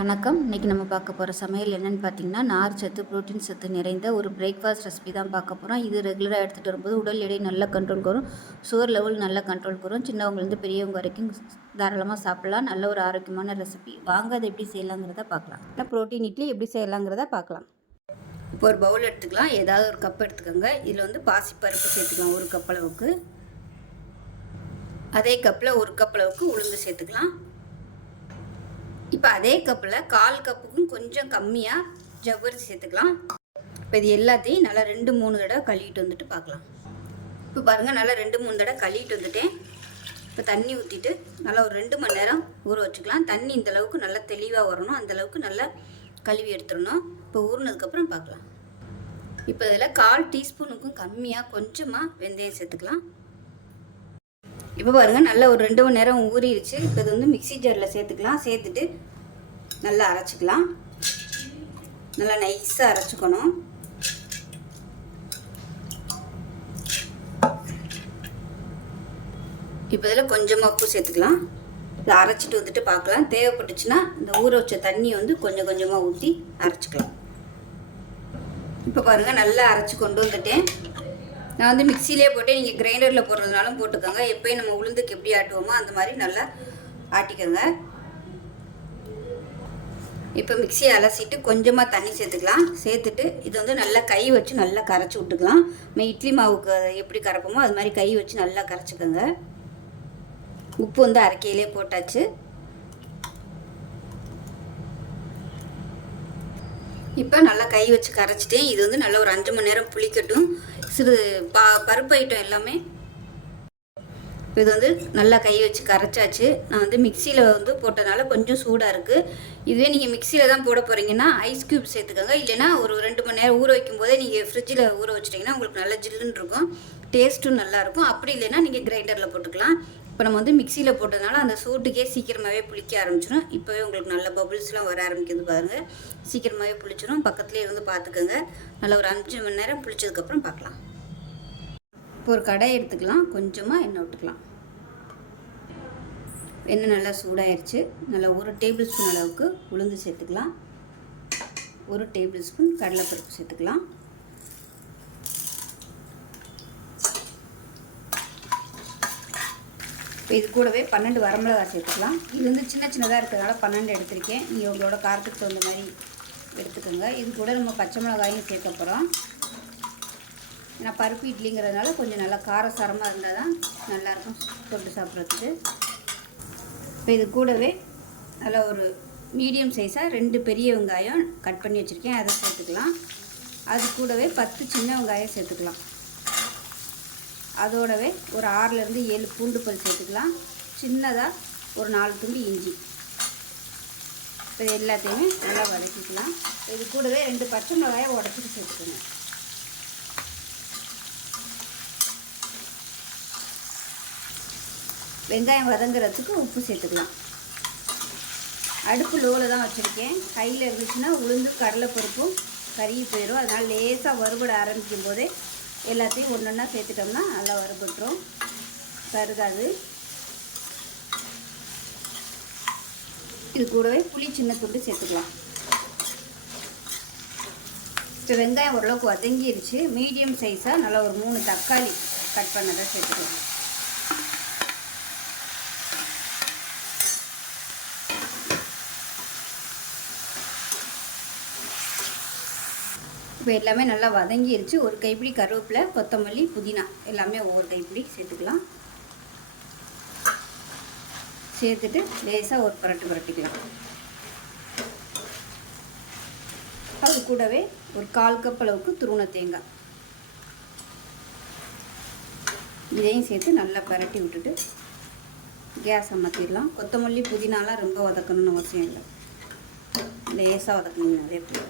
வணக்கம். இன்றைக்கி நம்ம பார்க்க போகிற சமையல் என்னென்னு பார்த்தீங்கன்னா, நார் சத்து, புரோட்டீன் சத்து நிறைந்த ஒரு பிரேக்ஃபாஸ்ட் ரெசிபி தான் பார்க்க போகிறோம். இது ரெகுலராக எடுத்துகிட்டு வரும்போது உடல் எடை நல்ல கண்ட்ரோலுக்கு வரும், சுகர் லெவல் நல்ல கண்ட்ரோலுக்கு வரும். சின்னவங்கலேருந்து பெரியவங்க வரைக்கும் தாராளமாக சாப்பிடலாம். நல்ல ஒரு ஆரோக்கியமான ரெசிபி. வாங்க அதை எப்படி செய்யலாங்கிறத பார்க்கலாம். இல்லை புரோட்டீன் இட்லி எப்படி செய்யலாங்கிறத பார்க்கலாம். இப்போ ஒரு பவுல் எடுத்துக்கலாம். ஏதாவது ஒரு கப் எடுத்துக்கோங்க. இதில் வந்து பாசிப்பருப்பு சேர்த்துக்கலாம் ஒரு கப் அளவுக்கு. அதே கப்பில் ஒரு கப் அளவுக்கு உளுந்து சேர்த்துக்கலாம். இப்போ அதே கப்பில் 1/4 கப்புக்கும் கொஞ்சம் கம்மியாக ஜவ்வரிசி சேர்த்துக்கலாம். இப்போ இது எல்லாத்தையும் நல்லா 2-3 தடவை கழுவிட்டு வந்துட்டு பார்க்கலாம். இப்போ பாருங்கள், நல்லா 2-3 தடவை கழுவிட்டு வந்துட்டேன். இப்போ தண்ணி ஊற்றிட்டு நல்லா ஒரு 2 மணி நேரம் ஊற வச்சுக்கலாம். தண்ணி இந்தளவுக்கு நல்லா தெளிவாக வரணும், அந்தளவுக்கு நல்லா கழுவி எடுத்துடணும். இப்போ ஊறினதுக்கப்புறம் பார்க்கலாம். இப்போ இதில் 1/4 டீஸ்பூனுக்கும் கம்மியாக கொஞ்சமாக வெந்தயம் சேர்த்துக்கலாம். இப்போ பாருங்கள், நல்லா ஒரு 2 மணி நேரம் ஊறிடுச்சு. இப்போ இது வந்து மிக்ஸி ஜாரில் சேர்த்துக்கலாம். சேர்த்துட்டு நல்லா அரைச்சிக்கலாம். நல்லா நைஸாக அரைச்சிக்கணும். இப்போ இதில் கொஞ்சமாக உப்பு சேர்த்துக்கலாம். இதை அரைச்சிட்டு வந்துட்டு பார்க்கலாம். தேவைப்பட்டுச்சுன்னா இந்த ஊற வச்ச தண்ணியை வந்து கொஞ்சம் கொஞ்சமாக ஊற்றி அரைச்சிக்கலாம். இப்போ பாருங்கள், நல்லா அரைச்சி கொண்டு வந்துட்டேன். நான் வந்து மிக்சிலே போட்டு, நீங்கள் கிரைண்டரில் போடுறதுனாலும் போட்டுக்கோங்க. எப்போயும் நம்ம உளுந்துக்கு எப்படி ஆட்டுவோமோ அந்த மாதிரி நல்லா ஆட்டிக்கோங்க. இப்போ மிக்சியை அலசிட்டு கொஞ்சமாக தண்ணி சேர்த்துக்கலாம். சேர்த்துட்டு இது வந்து நல்லா கை வச்சு நல்லா கரைச்சி விட்டுக்கலாம். நம்ம இட்லி மாவுக்கு எப்படி கரைப்போமோ அது மாதிரி கை வச்சு நல்லா கரைச்சிக்கோங்க. உப்பு வந்து அரைக்கையிலே போட்டாச்சு. இப்போ நல்லா கை வச்சு கரைச்சிட்டேன். இது வந்து நல்லா ஒரு 5 மணி நேரம் புளிக்கட்டும். சிறு பருப்பு ஐட்டம் எல்லாமே இது வந்து நல்லா கை வச்சு கரைச்சாச்சு. நான் வந்து மிக்சியில் வந்து போட்டதுனால கொஞ்சம் சூடாக இருக்குது. இதுவே நீங்கள் மிக்சியில் தான் போட போகிறீங்கன்னா ஐஸ் க்யூப் சேர்த்துக்கோங்க. இல்லைனா ஒரு 2 மணி நேரம் ஊற வைக்கும் போதே நீங்கள் ஃப்ரிட்ஜில் ஊற வச்சிட்டிங்கன்னா உங்களுக்கு நல்லா ஜில்லுன்னு இருக்கும், டேஸ்ட்டும் நல்லாயிருக்கும். அப்படி இல்லைன்னா நீங்கள் கிரைண்டரில் போட்டுக்கலாம். இப்போ நம்ம வந்து மிக்சியில் போட்டதுனால அந்த சூட்டுக்கே சீக்கிரமாகவே புளிக்க ஆரம்பிச்சிடும். இப்போவே உங்களுக்கு நல்ல பபுள்ஸ்லாம் வர ஆரம்பிக்குது பாருங்கள். சீக்கிரமாகவே புளிச்சிடும். பக்கத்துலேயே இருந்து பார்த்துக்கோங்க. நல்லா ஒரு 5 மணி நேரம் புளிச்சதுக்கப்புறம் பார்க்கலாம். இப்போ ஒரு கடாய் எடுத்துக்கலாம். கொஞ்சமாக எண்ணெய் விட்டுக்கலாம். எண்ணெய் நல்லா சூடாயிருச்சு. நல்லா 1 டேபிள் ஸ்பூன் அளவுக்கு உளுந்து சேர்த்துக்கலாம். 1 டேபிள் ஸ்பூன் கடலைப்பருப்பு சேர்த்துக்கலாம். இப்போ இது கூடவே 12 வரமிளகாய் சேர்த்துக்கலாம். இது வந்து சின்னதாக இருக்கிறதுனால 12 எடுத்திருக்கேன். நீங்கள் உங்களோட காரத்துக்கு தகுந்த மாதிரி எடுத்துக்கோங்க. இது கூட நம்ம பச்சை மிளகாயும் சேர்க்க போகிறோம். ஏன்னா பருப்பு இட்லிங்கிறதுனால கொஞ்சம் நல்லா காரசாரமாக இருந்தால் தான் நல்லாயிருக்கும் தொட்டு சாப்பிட்றதுக்கு. இப்போ இது கூடவே நல்லா ஒரு மீடியம் சைஸாக 2 பெரிய வெங்காயம் கட் பண்ணி வச்சுருக்கேன், அதை சேர்த்துக்கலாம். அது கூடவே 10 சின்ன வெங்காயம் சேர்த்துக்கலாம். அதோடவே ஒரு 6லேருந்து 7 பூண்டு பல் சேர்த்துக்கலாம். சின்னதாக ஒரு 4 துண்டு இஞ்சி. இப்போ இது எல்லாத்தையுமே நல்லா வதக்கிக்கலாம். இது கூடவே 2 பச்சை மிளகாயை உடச்சிட்டு சேர்த்துக்கணும். வெங்காயம் வதங்குறதுக்கு உப்பு சேர்த்துக்கலாம். அடுப்பு லோவில் தான் வச்சுருக்கேன். கையில் இருந்துச்சுன்னா உளுந்து கடலைப்பருப்பும் கருகி போயிடும். அதனால் லேசாக வறுபட ஆரம்பிக்கும் போதே எல்லாத்தையும் ஒன்றா சேர்த்துட்டோம்னா நல்லா வறுபட்டுரும், கருகாது. இது கூடவே புளி சின்ன துண்டு சேர்த்துக்கலாம். இப்போ வெங்காயம் ஓரளவுக்கு வதங்கிருச்சு. மீடியம் சைஸாக நல்லா ஒரு 3 தக்காளி கட் பண்ணதை சேர்த்துக்கலாம். இப்போ எல்லாமே நல்லா வதங்கிருச்சு. ஒரு கைப்பிடி கருவேப்பிலை, கொத்தமல்லி, புதினா எல்லாமே ஒவ்வொரு கைப்பிடி சேர்த்துக்கலாம். சேர்த்துட்டு லேசாக ஒரு புரட்டிக்கலாம். அது கூடவே ஒரு 1/4 கப் அளவுக்கு துருவன தேங்காய் இதையும் சேர்த்து நல்லா பரட்டி விட்டுட்டு கேஸ் அமர்த்திடலாம். கொத்தமல்லி புதினாலாம் ரொம்ப வதக்கணும்னு அவசியம் இல்லை, லேசாக வதக்கணும் நிறைய பேர்.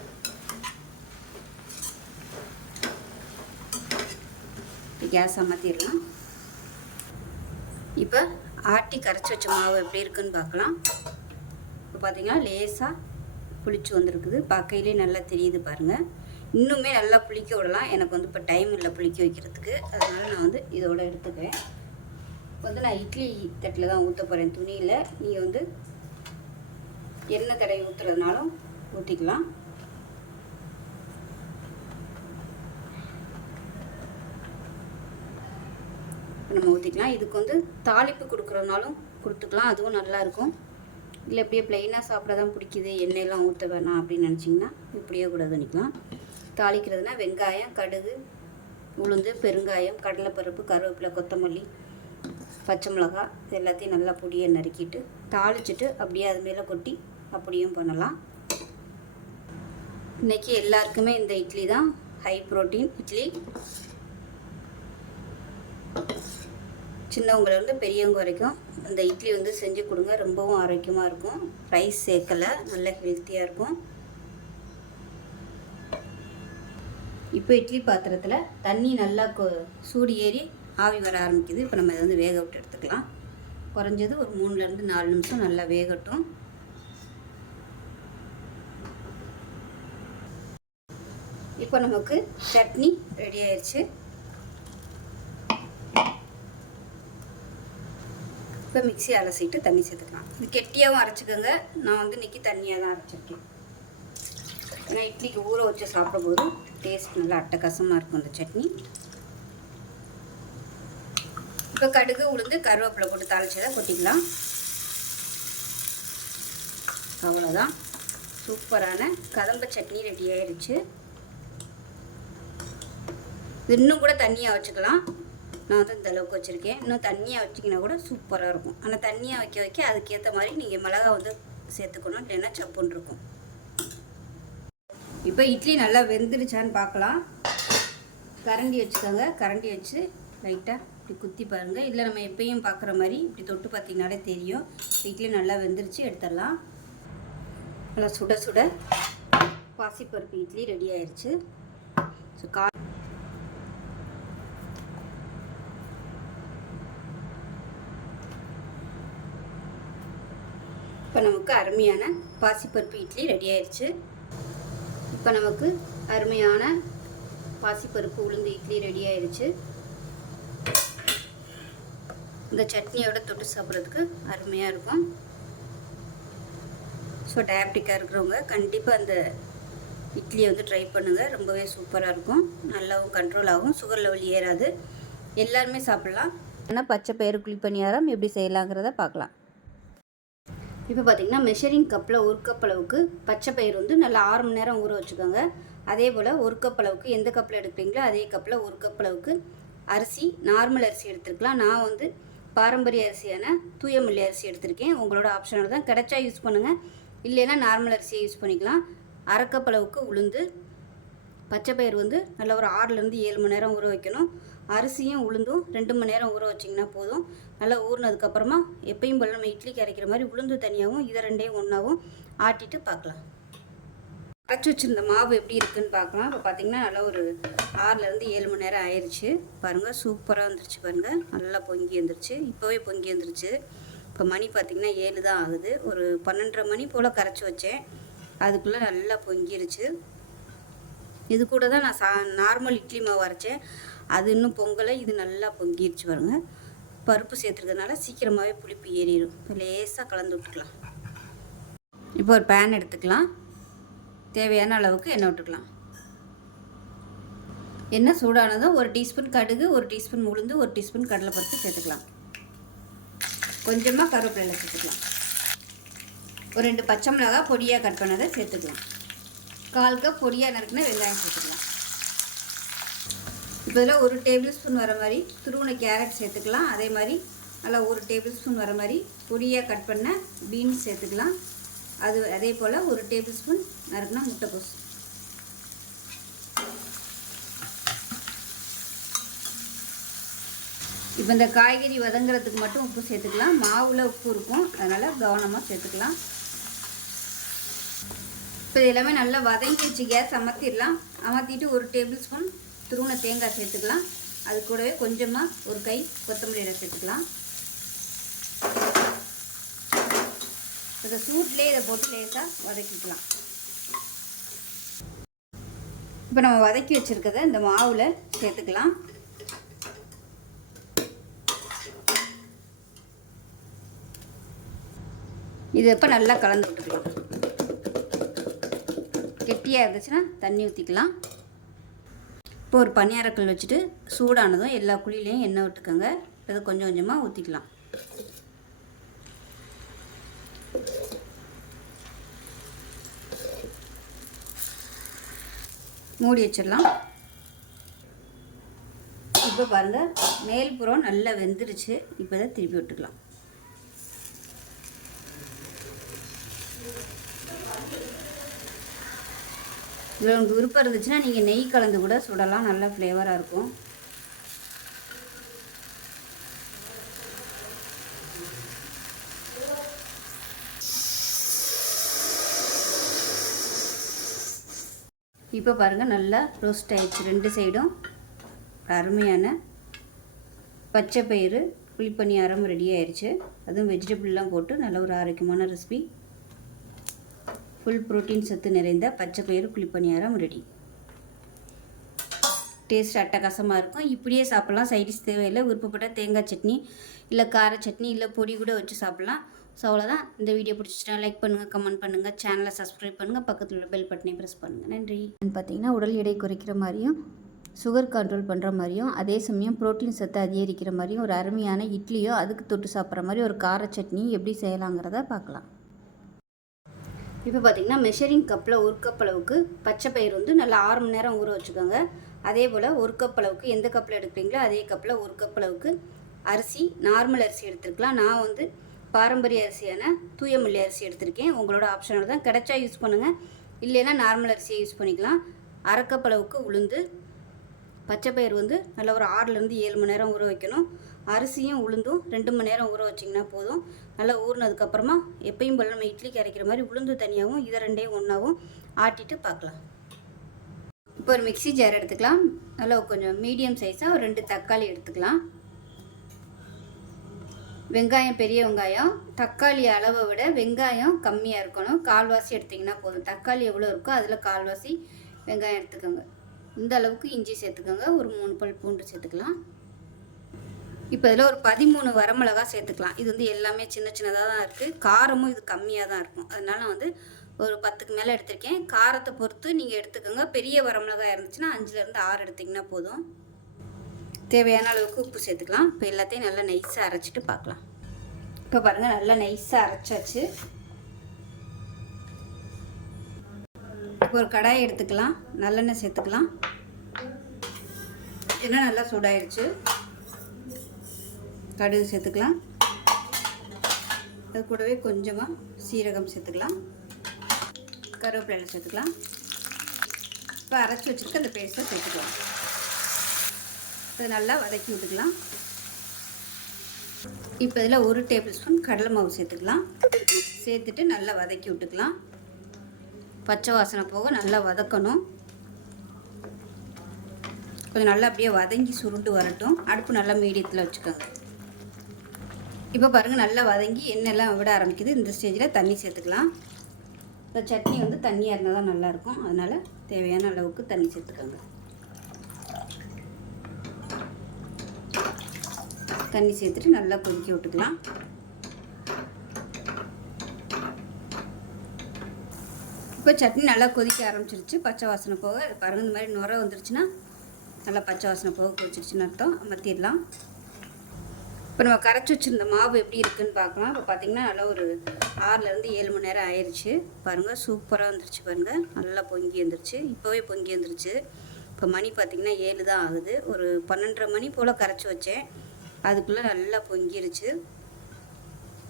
கேஸ் அமர்த்திடலாம். இப்போ ஆட்டி கரைச்சி வச்ச மாவு எப்படி இருக்குன்னு பார்க்கலாம். இப்போ பார்த்தீங்கன்னா லேசாக புளிச்சு வந்துருக்குது. பார்க்கையிலே நல்லா தெரியுது பாருங்கள். இன்னுமே நல்லா புளிக்க விடலாம். எனக்கு வந்து இப்போ டைம் இல்லை புளிக்க வைக்கிறதுக்கு, அதனால் நான் வந்து இதோடு எடுத்துக்கிறேன். இப்போ வந்து நான் இட்லி தட்டில் தான் ஊற்ற போகிறேன், துணியில். நீங்கள் வந்து எண்ணெய் தடவி ஊற்றுறதுனாலும் ஊற்றிக்கலாம். நம்ம ஊற்றிக்கலாம். இதுக்கு வந்து தாளிப்பு கொடுக்குறதுனாலும் கொடுத்துக்கலாம், அதுவும் நல்லாயிருக்கும். இல்லை இப்படியே ப்ளைனாக சாப்பிட தான் பிடிக்குது, எண்ணெயெல்லாம் ஊற்ற வேணாம் அப்படின்னு நினச்சிங்கன்னா இப்படியே கூட பண்ணிக்கலாம். தாளிக்கிறதுனா வெங்காயம், கடுகு, உளுந்து, பெருங்காயம், கடலைப்பருப்பு, கருவேப்பிலை, கொத்தமல்லி, பச்சை மிளகாய் இது எல்லாத்தையும் நல்லா பொடியை நறுக்கிட்டு தாளிச்சிட்டு அப்படியே அது மேலே கொட்டி அப்படியும் பண்ணலாம். இன்றைக்கி எல்லாருக்குமே இந்த இட்லி தான் ஹை ப்ரோட்டீன் இட்லி. சின்னவங்கலேருந்து பெரியவங்க வரைக்கும் இந்த இட்லி வந்து செஞ்சு கொடுங்க, ரொம்பவும் ஆரோக்கியமாக இருக்கும். ரைஸ் சேர்க்கலை, நல்ல ஹெல்த்தியாக இருக்கும். இப்போ இட்லி பாத்திரத்தில் தண்ணி நல்லா சூடு ஏறி ஆவி வர ஆரம்பிக்குது. இப்போ நம்ம இதை வந்து வேக விட்டு எடுத்துக்கலாம். குறைஞ்சது ஒரு 3லேருந்து 4 நிமிஷம் நல்லா வேகட்டும். இப்போ நமக்கு சட்னி ரெடி ஆயிடுச்சு. இப்போ மிக்ஸி அலசிட்டு தண்ணி சேர்த்துக்கலாம். இது கெட்டியாகவும் அரைச்சிக்கோங்க. நான் வந்து இன்றைக்கி தண்ணியாக தான் அரைச்சிருக்கேன். ஏன்னா இட்லிக்கு ஊற வச்சு சாப்பிடும்போது டேஸ்ட் நல்லா அட்டகாசமாக இருக்கும் அந்த சட்னி. இப்போ கடுகு, உளுந்து, கருவேப்பிலை போட்டு தாளிச்சதை கொட்டிக்கலாம். அவ்வளோதான், சூப்பரான கதம்ப சட்னி ரெடி ஆயிடுச்சு. இன்னும் கூட தண்ணியாக வச்சுக்கலாம். நான் வந்து இந்த அளவுக்கு வச்சுருக்கேன். இன்னும் தண்ணியாக வச்சிங்கன்னா கூட சூப்பராக இருக்கும். ஆனால் தண்ணியாக வைக்க வைக்க அதுக்கேற்ற மாதிரி நீங்கள் மிளகா வந்து சேர்த்துக்கணும், இல்லைன்னா சப்புன்னு இருக்கும். இப்போ இட்லி நல்லா வெந்துருச்சான்னு பார்க்கலாம். கரண்டி வச்சுக்கோங்க. கரண்டி வச்சு லைட்டாக இப்படி குத்தி பாருங்கள். இதில் நம்ம எப்பயும் பார்க்குற மாதிரி இப்படி தொட்டு பார்த்திங்கனாலே தெரியும் இட்லி நல்லா வெந்துருச்சு. எடுத்துடலாம். நல்லா சுட சுட பாசிப்பருப்பு இட்லி ரெடி ஆயிடுச்சு. ஸோ இப்போ நமக்கு அருமையான பாசிப்பருப்பு இட்லி ரெடி ஆயிடுச்சு. இப்போ நமக்கு அருமையான பாசிப்பருப்பு உளுந்து இட்லி ரெடி ஆயிடுச்சு. இந்த சட்னியோட தொட்டு சாப்பிட்றதுக்கு அருமையாக இருக்கும். ஸோ டயபெட்டிக்காக இருக்கிறவங்க கண்டிப்பாக அந்த இட்லியை வந்து ட்ரை பண்ணுங்கள். ரொம்பவே சூப்பராக இருக்கும். நல்லாவும் கண்ட்ரோல் ஆகும். சுகர் லெவல் ஏறாது. எல்லாருமே சாப்பிட்லாம். ஆனால் பச்சை பயிறு குழிப்பணியாரம் எப்படி செய்யலாங்கிறத பார்க்கலாம். இப்போ பார்த்திங்கன்னா மெஷரிங் கப்பில் 1 கப் அளவுக்கு பச்சை பயிர் வந்து நல்லா 6 மணி நேரம் ஊற வச்சுக்கோங்க. அதே போல் 1 கப் அளவுக்கு எந்த கப்பில் எடுக்கிறீங்களோ அதே கப்பில் 1 கப் அளவுக்கு அரிசி, நார்மல் அரிசி எடுத்துருக்கலாம். நான் வந்து பாரம்பரிய அரிசியான தூயமல்லி அரிசி எடுத்திருக்கேன். உங்களோட ஆப்ஷனோட தான், கிடைச்சா யூஸ் பண்ணுங்கள், இல்லைன்னா நார்மல் அரிசியை யூஸ் பண்ணிக்கலாம். 1/2 கப் அளவுக்கு உளுந்து, பச்சை பயிர் வந்து நல்லா ஒரு 6லேருந்து 7 மணி நேரம் ஊற வைக்கணும். அரிசியும் உளுந்தும் 2 மணி நேரம் ஊற வச்சிங்கன்னா போதும். நல்லா ஊறினதுக்கப்புறமா எப்பயும் போல் நம்ம இட்லிக்கு அரைக்கிற மாதிரி உளுந்து தனியாகவும் இதை ரெண்டையும் ஒன்றாவும் ஆட்டிட்டு பார்க்கலாம். அரைச்சி வச்சுருந்த மாவு எப்படி இருக்குதுன்னு பார்க்கலாம். இப்போ பார்த்திங்கன்னா நல்லா ஒரு 6லேருந்து 7 மணி நேரம் ஆயிடுச்சு. பாருங்கள், சூப்பராக வந்துருச்சு. பாருங்கள், நல்லா பொங்கி வந்துருச்சு. இப்போவே பொங்கி வந்துருச்சு. இப்போ மணி பார்த்திங்கன்னா 7 தான் ஆகுது. ஒரு 12:30 மணி போல் கரைச்சி வச்சேன். அதுக்குள்ளே நல்லா பொங்கிருச்சு. இது கூட தான் நான் நார்மல் இட்லி மாவு அரைச்சேன். அது இன்னும் பொங்கலை. இது நல்லா பொங்கிருச்சு. பாருங்கள், பருப்பு சேர்த்துருக்கறதுனால சீக்கிரமாகவே புளிப்பு ஏறிடும். இப்போ லேசாக கலந்து விட்டுக்கலாம். இப்போ ஒரு பேன் எடுத்துக்கலாம். தேவையான அளவுக்கு எண்ணெய் விட்டுக்கலாம். எண்ணெய் சூடானதும் 1 டீஸ்பூன் கடுகு, 1 டீஸ்பூன் உளுந்து, 1 டீஸ்பூன் கடலைப்பருப்பு சேர்த்துக்கலாம். கொஞ்சமாக கருவேப்பிலை சேர்த்துக்கலாம். ஒரு 2 பச்சை மிளகாய் பொடியாக கட் பண்ணதை சேர்த்துக்கலாம். 1/4 கப் பொடியாக நறுக்கின வெங்காயம் சேர்த்துக்கலாம். இப்போ இதில் 1 டேபிள் ஸ்பூன் வர மாதிரி துருவின கேரட் சேர்த்துக்கலாம். அதே மாதிரி நல்லா 1 டேபிள் ஸ்பூன் வர மாதிரி பொடியாக கட் பண்ண பீன்ஸ் சேர்த்துக்கலாம். அதே போல் 1 டேபிள் ஸ்பூன் நறுக்குனா முட்டைக்கோஸ். இப்போ இந்த காய்கறி வதங்குறதுக்கு மட்டும் உப்பு சேர்த்துக்கலாம். மாவில் உப்பு இருக்கும், அதனால் கவனமாக சேர்த்துக்கலாம். இப்போ இது எல்லாமே நல்லா வதங்கிடுச்சு. கேஸ் அமர்த்திடலாம். அமர்த்திட்டு 1 டேபிள் ஸ்பூன் துருவின தேங்காய் சேர்த்துக்கலாம். அது கூடவே கொஞ்சமாக ஒரு கை கொத்தமல்லி இலை சேர்த்துக்கலாம். இந்த சூட்லேயே இதை போட்டு லேசாக வதக்கிக்கலாம். இப்போ நம்ம வதக்கி வச்சுருக்கதை இந்த மாவில் சேர்த்துக்கலாம். இது இப்போ நல்லா கலந்து விட்டுக்கலாம். கெட்டியாக இருந்துச்சுன்னா தண்ணி ஊற்றிக்கலாம். இப்போ ஒரு பனியாரக்கல் வச்சுட்டு சூடானதும் எல்லா குழியிலையும் எண்ணெய் விட்டுக்கோங்க. இதை கொஞ்சம் கொஞ்சமாக ஊற்றிக்கலாம். மூடி வச்சிடலாம். இப்போ பாருங்கள், மேல்புறம் நல்லா வெந்துருச்சு. இப்போ தான் திருப்பி விட்டுக்கலாம். இதில் உங்களுக்கு விருப்பம் இருந்துச்சுன்னா நீங்கள் நெய் கலந்து கூட சுடலாம். நல்லா ஃப்ளேவராக இருக்கும். இப்போ பாருங்கள், நல்லா ரோஸ்ட் ஆயிடுச்சு. 2 சைடும் அருமையான பச்சை பயிறு புளிப்பணியாரம் ரெடி ஆயிடுச்சு. அதுவும் வெஜிடபிள்லாம் போட்டு நல்ல ஒரு ஆரோக்கியமான ரெசிபி. ஃபுல் ப்ரோட்டீன் சத்து நிறைந்த பச்சை பயிறு புளிப்பணியாரம் ரெடி. டேஸ்ட் அட்டகாசமாக இருக்கும். இப்படியே சாப்பிட்லாம். சைடிஷ் தேவையில்லை. விருப்பப்பட்ட தேங்காய் சட்னி இல்லை கார சட்னி இல்லை பொடி கூட வச்சு சாப்பிட்லாம். ஸோ அவ்வளோதான். இந்த வீடியோ பிடிச்சிட்டா லைக் பண்ணுங்கள், கமெண்ட் பண்ணுங்கள், சேனலை சப்ஸ்கிரைப் பண்ணுங்கள், பக்கத்தில் உள்ள பெல் பட்டனை ப்ரெஸ் பண்ணுங்கள். நன்றி. பார்த்திங்கன்னா உடல் எடை குறைக்கிற மாதிரியும் சுகர் கண்ட்ரோல் பண்ணுற மாதிரியும் அதே சமயம் ப்ரோட்டீன் சத்து அதிகரிக்கிற மாதிரியும் ஒரு அருமையான இட்லியோ அதுக்கு தொட்டு சாப்பிட்ற மாதிரி ஒரு கார சட்னி எப்படி செய்யலாங்கிறத பார்க்கலாம். இப்போ பார்த்திங்கன்னா மெஷரிங் கப்பில் 1 கப் அளவுக்கு பச்சை பயிர் வந்து நல்லா 6 மணி நேரம் ஊற வச்சுக்கோங்க. அதே போல் 1 கப் அளவுக்கு எந்த கப்பில் எடுக்கிறீங்களோ அதே கப்பில் 1 கப் அளவுக்கு அரிசி, நார்மல் அரிசி எடுத்துருக்கலாம். நான் வந்து பாரம்பரிய அரிசியான தூயமல்லி அரிசி எடுத்திருக்கேன். உங்களோட ஆப்ஷனோட தான், கிடைச்சா யூஸ் பண்ணுங்கள், இல்லைன்னா நார்மல் அரிசியை யூஸ் பண்ணிக்கலாம். 1/2 கப் அளவுக்கு உளுந்து. பச்சை பயிர் வந்து நல்லா ஒரு 6லேருந்து 7 மணி நேரம் ஊற வைக்கணும். அரிசியும் உளுந்தும் 2 மணி நேரம் ஊற வச்சிங்கன்னா போதும். நல்லா ஊறினதுக்கப்புறமா எப்பயும் போல் நம்ம இட்லிக்கு அரைக்கிற மாதிரி உளுந்து தனியாகவும் இதை 2ஐயும் ஒன்றாவும் ஆட்டிட்டு பார்க்கலாம். இப்போ ஒரு மிக்ஸி ஜார் எடுத்துக்கலாம். நல்லா கொஞ்சம் மீடியம் சைஸாக ஒரு 2 தக்காளி எடுத்துக்கலாம். வெங்காயம், பெரிய வெங்காயம். தக்காளி அளவை விட வெங்காயம் கம்மியாக இருக்கணும். 1/4 எடுத்திங்கன்னா போதும். தக்காளி எவ்வளோ இருக்கோ அதில் 1/4 வெங்காயம் எடுத்துக்கோங்க. இந்த அளவுக்கு இஞ்சி சேர்த்துக்கோங்க. ஒரு 3 பல் பூண்டு சேர்த்துக்கலாம். இப்போ இதில் ஒரு 13 வரமிளகா சேர்த்துக்கலாம். இது வந்து எல்லாமே சின்ன சின்னதாக தான் இருக்குது. காரமும் இது கம்மியாக தான் இருக்கும். அதனால நான் வந்து ஒரு 10க்கு மேலே எடுத்திருக்கேன். காரத்தை பொறுத்து நீங்கள் எடுத்துக்கோங்க. பெரிய வரமிளகா இருந்துச்சுன்னா 5லேருந்து 6 எடுத்திங்கன்னா போதும். தேவையான அளவுக்கு உப்பு சேர்த்துக்கலாம். இப்போ எல்லாத்தையும் நல்லா நைஸாக அரைச்சிட்டு பார்க்கலாம். இப்போ பாருங்கள், நல்லா நைஸாக அரைச்சாச்சு. இப்போ ஒரு கடாயை எடுத்துக்கலாம். நல்லெண்ணெய் சேர்த்துக்கலாம். எண்ணெய் நல்லா சூடாயிடுச்சு. கடுகு சேர்த்துக்கலாம். அது கூடவே கொஞ்சமாக சீரகம் சேர்த்துக்கலாம். கருவேப்பிலை சேர்த்துக்கலாம். இப்போ அரைச்சி வச்சுருக்க அந்த பேஸ்ட்டை சேர்த்துக்கலாம். அதை நல்லா வதக்கி விட்டுக்கலாம். இப்போ இதில் 1 டேபிள் ஸ்பூன் கடலை மாவு சேர்த்துக்கலாம். சேர்த்துட்டு நல்லா வதக்கி விட்டுக்கலாம். பச்சை வாசனை போக நல்லா வதக்கணும். கொஞ்சம் நல்லா அப்படியே வதங்கி சுருண்டு வரட்டும். அடுப்பு நல்லா மீடியத்தில் வச்சுக்கோங்க. இப்போ பாருங்கள், நல்லா வதங்கி எண்ணெய்லாம் விட ஆரம்பிக்குது. இந்த ஸ்டேஜில் தண்ணி சேர்த்துக்கலாம். இந்த சட்னி வந்து தண்ணியாக இருந்தால் தான் நல்லாயிருக்கும். அதனால் தேவையான அளவுக்கு தண்ணி சேர்த்துக்கோங்க. தண்ணி சேர்த்துட்டு நல்லா கொதிக்க விட்டுக்கலாம். இப்போ சட்னி நல்லா கொதிக்க ஆரம்பிச்சிருச்சு. பச்சை வாசனை போக பாருங்கள், இந்த மாதிரி நுரை வந்துருச்சுன்னா நல்லா பச்சை வாசனை போக கொதிச்சிருச்சுன்னு அர்த்தம். அமர்த்திடலாம். இப்போ நம்ம கரைச்சி வச்சுருந்த மாவு எப்படி இருக்குதுன்னு பார்க்கலாம். இப்போ பார்த்திங்கன்னா நல்லா ஒரு 6லேருந்து 7 மணி நேரம் ஆயிடுச்சு. பாருங்கள், சூப்பராக வந்துருச்சு. பாருங்கள், நல்லா பொங்கி வந்துருச்சு. இப்போவே பொங்கி வந்துருச்சு. இப்போ மணி பார்த்திங்கன்னா 7 தான் ஆகுது. ஒரு 12:30 மணி போல் கரைச்சி வச்சேன். அதுக்குள்ளே நல்லா பொங்கிருச்சு.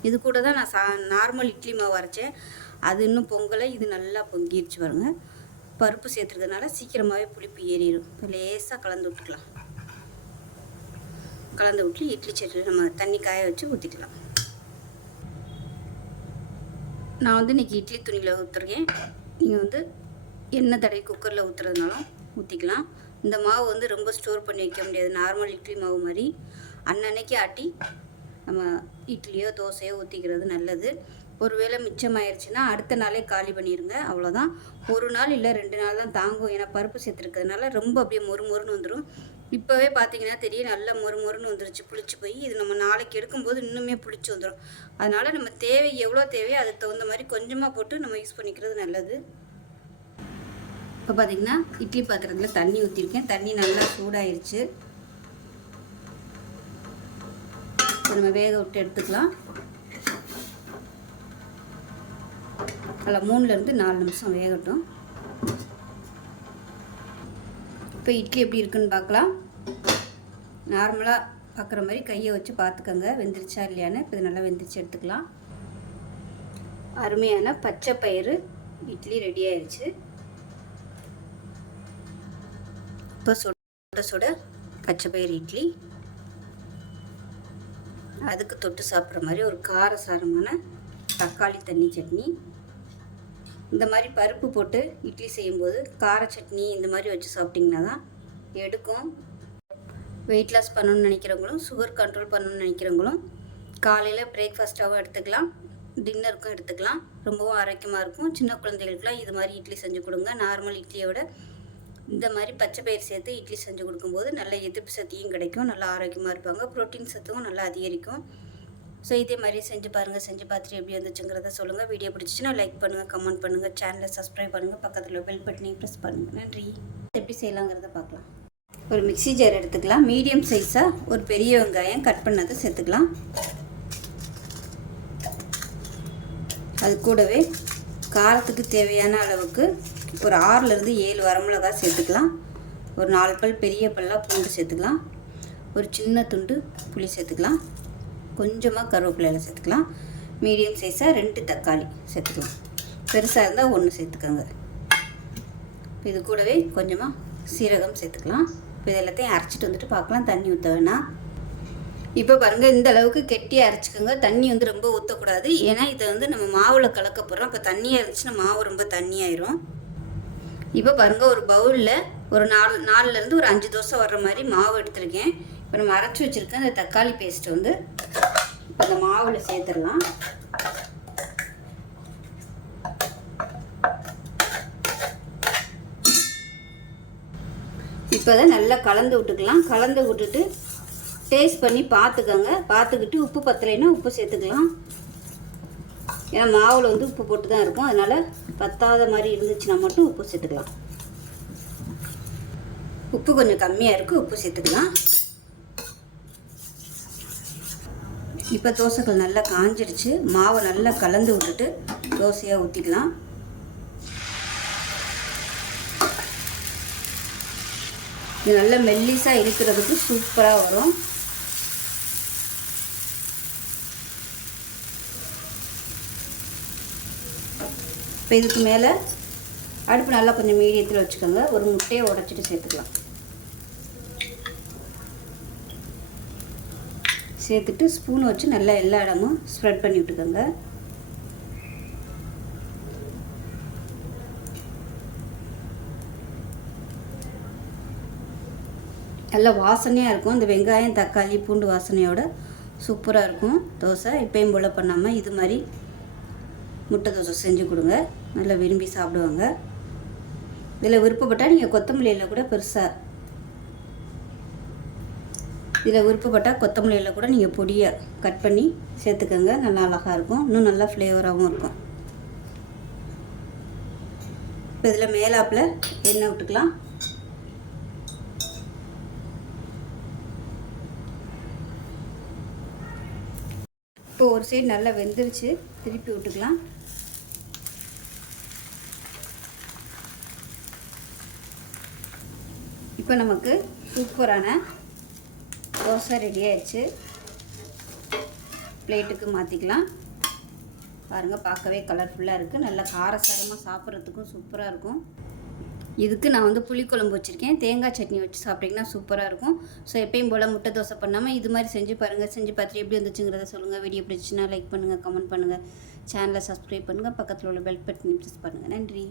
இது கூட தான் நான் நார்மல் இட்லி மாவு அரைச்சேன். அது இன்னும் பொங்கலை. இது நல்லா பொங்கிருச்சு. பாருங்கள், பருப்பு சேர்த்துறதுனால சீக்கிரமாகவே புளிப்பு ஏறிடும். இப்போ லேசாக கலந்து விட்டுக்கலாம். கலந்து விட்டு இட்லி சட்னி நம்ம தண்ணி காய வச்சு ஊற்றிக்கலாம். நான் வந்து இன்றைக்கி இட்லி துணியில் ஊற்றுருக்கேன். நீங்கள் வந்து எண்ணெய் தடவி குக்கரில் ஊற்றுறதுனாலும் ஊற்றிக்கலாம். இந்த மாவு வந்து ரொம்ப ஸ்டோர் பண்ணி வைக்க முடியாது. நார்மல் இட்லி மாவு மாதிரி அன்னன்னைக்கு ஆட்டி நம்ம இட்லியோ தோசையோ ஊற்றிக்கிறது நல்லது. ஒருவேளை மிச்சமாயிருச்சுன்னா அடுத்த நாளே காலி பண்ணிடுங்க. அவ்வளோதான். 1 நாள் இல்லை 2 நாள் தான் தாங்கும். ஏன்னா பருப்பு சேர்த்துருக்கிறதுனால ரொம்ப அப்படியே மொறு மொறுன்னு வந்துடும். இப்போவே பார்த்தீங்கன்னா தெரியும் நல்லா மொறுன்னு வந்துருச்சு புளிச்சு போய். இது நம்ம நாளைக்கு எடுக்கும்போது இன்னுமே புளிச்சு வந்துடும். அதனால் நம்ம எவ்வளோ தேவையோ அதுக்கு தகுந்த மாதிரி கொஞ்சமாக போட்டு நம்ம யூஸ் பண்ணிக்கிறது நல்லது. இப்போ பார்த்தீங்கன்னா இட்லி பாத்திரத்தில் தண்ணி ஊற்றிருக்கேன். தண்ணி நல்லா சூடாயிருச்சு. நம்ம வேக விட்டு எடுத்துக்கலாம். அதில் 3லேருந்து 4 நிமிஷம் வேகட்டும். இப்போ இட்லி எப்படி இருக்குன்னு பார்க்கலாம். நார்மலாக பார்க்குற மாதிரி கையை வச்சு பார்த்துக்கோங்க வெந்துருச்சா இல்லையான்னு. இப்போ இது நல்லா வெந்துருச்சு எடுத்துக்கலாம். அருமையான பச்சை பயிறு இட்லி ரெடி ஆயிடுச்சு. இப்போ சுட பச்சை பயிறு இட்லி, அதுக்கு தொட்டு சாப்பிட்ற மாதிரி ஒரு காரசாரமான தக்காளி தண்ணி சட்னி. இந்த மாதிரி பருப்பு போட்டு இட்லி செய்யும்போது கார சட்னி இந்த மாதிரி வச்சு சாப்பிட்டிங்கன்னா தான் எடுக்கும். வெயிட் லாஸ் பண்ணணும்னு நினைக்கிறவங்களும் சுகர் கண்ட்ரோல் பண்ணணும்னு நினைக்கிறவங்களும் காலையில் பிரேக்ஃபாஸ்ட்டாகவும் எடுத்துக்கலாம், டின்னருக்கும் எடுத்துக்கலாம். ரொம்பவும் ஆரோக்கியமாக இருக்கும். சின்ன குழந்தைகளுக்குலாம் இது மாதிரி இட்லி செஞ்சு கொடுங்க. நார்மல் இட்லியை விட இந்த மாதிரி பச்சை பயிர் சேர்த்து இட்லி செஞ்சு கொடுக்கும்போது நல்ல எதிர்ப்பு சக்தியும் கிடைக்கும், நல்லா ஆரோக்கியமாக இருப்பாங்க, ப்ரோட்டீன் சத்தும் நல்லா அதிகரிக்கும். ஸோ இதே மாதிரி செஞ்சு பாருங்கள். செஞ்சு பார்த்துட்டு எப்படி வந்துச்சுங்கிறத சொல்லுங்கள். வீடியோ பிடிச்சிச்சுன்னா லைக் பண்ணுங்கள், கமெண்ட் பண்ணுங்கள், சேனலை சப்ஸ்கிரைப் பண்ணுங்கள், பக்கத்தில் பெல் பட்டனையும் ப்ரெஸ் பண்ணுங்கள். நன்றி. எப்படி செய்யலாங்கிறத பார்க்கலாம். ஒரு மிக்ஸி ஜார் எடுத்துக்கலாம். மீடியம் சைஸாக ஒரு பெரிய வெங்காயம் கட் பண்ணதை சேர்த்துக்கலாம். அது கூடவே காரத்துக்கு தேவையான அளவுக்கு ஒரு 6லேருந்து 7 வரமிளகாய் சேர்த்துக்கலாம். ஒரு 4 பல் பெரிய பல்லாக பூண்டு சேர்த்துக்கலாம். ஒரு சின்ன துண்டு புளி சேர்த்துக்கலாம். கொஞ்சமாக கருவேப்பிலையில் சேர்த்துக்கலாம். மீடியம் சைஸாக 2 தக்காளி சேர்த்துக்கலாம். பெருசாக இருந்தால் 1 சேர்த்துக்கோங்க. இது கூடவே கொஞ்சமாக சீரகம் சேர்த்துக்கலாம். இப்போ இது எல்லாத்தையும் அரைச்சிட்டு வந்துட்டு பார்க்கலாம். தண்ணி ஊற்ற வேணாம். இப்போ பாருங்கள், இந்த அளவுக்கு கெட்டியாக அரைச்சிக்கோங்க. தண்ணி ரொம்ப ஊற்றக்கூடாது. ஏன்னா இதை நம்ம மாவில் கலக்க போகிறோம். இப்போ தண்ணியாக இருந்துச்சுன்னா மாவு ரொம்ப தண்ணியாயிரும். இப்போ பாருங்கள், ஒரு பவுலில் ஒரு 4லேருந்து ஒரு 5 தோசை வர்ற மாதிரி மாவு எடுத்துருக்கேன். இப்போ நம்ம அரைச்சி வச்சுருக்க அந்த தக்காளி பேஸ்ட்டு இப்போ இந்த மாவில் சேர்த்துடலாம். இப்போ தான் நல்லா கலந்து விட்டுக்கலாம். கலந்து விட்டுட்டு டேஸ்ட் பண்ணி பார்த்துக்கோங்க. பார்த்துக்கிட்டு உப்பு பத்தலைன்னா உப்பு சேர்த்துக்கலாம். ஏன்னா மாவில் உப்பு போட்டு தான் இருக்கும். அதனால் பத்தாத மாதிரி இருந்துச்சுன்னா மட்டும் உப்பு சேர்த்துக்கலாம். உப்பு கொஞ்சம் கம்மியாக இருக்குது, உப்பு சேர்த்துக்கலாம். இப்போ தோசைகள் நல்லா காஞ்சிடுச்சு. மாவை நல்லா கலந்து விட்டுட்டு தோசையாக ஊற்றிக்கலாம். இது நல்லா மெல்லிஸாக இருக்கிறதுக்கு சூப்பராக வரும். இப்போ இதுக்கு மேலே அடுப்பு நல்லா கொஞ்சம் மீடியத்தில் வச்சுக்கோங்க. ஒரு முட்டையை உடைச்சிட்டு சேர்த்துக்கலாம். சேர்த்துட்டு ஸ்பூன் வச்சு நல்லா எல்லா இடமும் ஸ்ப்ரெட் பண்ணி விட்டுக்கோங்க. நல்லா வாசனையாக இருக்கும். இந்த வெங்காயம் தக்காளி பூண்டு வாசனையோட சூப்பராக இருக்கும் தோசை. இப்போயும் போல் பண்ணாமல் இது மாதிரி முட்டை தோசை செஞ்சு கொடுங்க. நல்லா விரும்பி சாப்பிடுவாங்க. இதில் விருப்பப்பட்டால் நீங்கள் கொத்தமல்லியில் கூட கொத்தமல்லியில் கூட நீங்கள் பொடியை கட் பண்ணி சேர்த்துக்கோங்க. நல்லா அழகாக இருக்கும். இன்னும் நல்லா ஃப்ளேவராகவும் இருக்கும். இப்போ இதில் மேலாப்பில் எண்ணெய் விட்டுக்கலாம். இப்போ ஒரு சைடு நல்லா வெந்துருச்சு, திருப்பி விட்டுக்கலாம். இப்போ நமக்கு சூப்பரான தோசை ரெடி ஆயிடுச்சு. பிளேட்டுக்கு மாற்றிக்கலாம். பாருங்கள், பார்க்கவே கலர்ஃபுல்லாக இருக்குது. நல்லா காரசாரமாக சாப்பிட்றதுக்கும் சூப்பராக இருக்கும். இதுக்கு நான் புளிக்குழம்பு வச்சுருக்கேன். தேங்காய் சட்னி வச்சு சாப்பிட்டிங்கன்னா சூப்பராக இருக்கும். ஸோ எப்பயும் போல் முட்டை தோசை பண்ணாமல் இது மாதிரி செஞ்சு பாருங்கள். செஞ்சு பார்த்துட்டு எப்படி வந்துச்சுங்கிறத சொல்லுங்கள். வீடியோ பிடிச்சின்னா லைக் பண்ணுங்கள், கமெண்ட் பண்ணுங்கள், சேனலை சப்ஸ்கிரைப் பண்ணுங்கள், பக்கத்தில் உள்ள பெல் பட்டனை ப்ரெஸ் பண்ணுங்கள். நன்றி.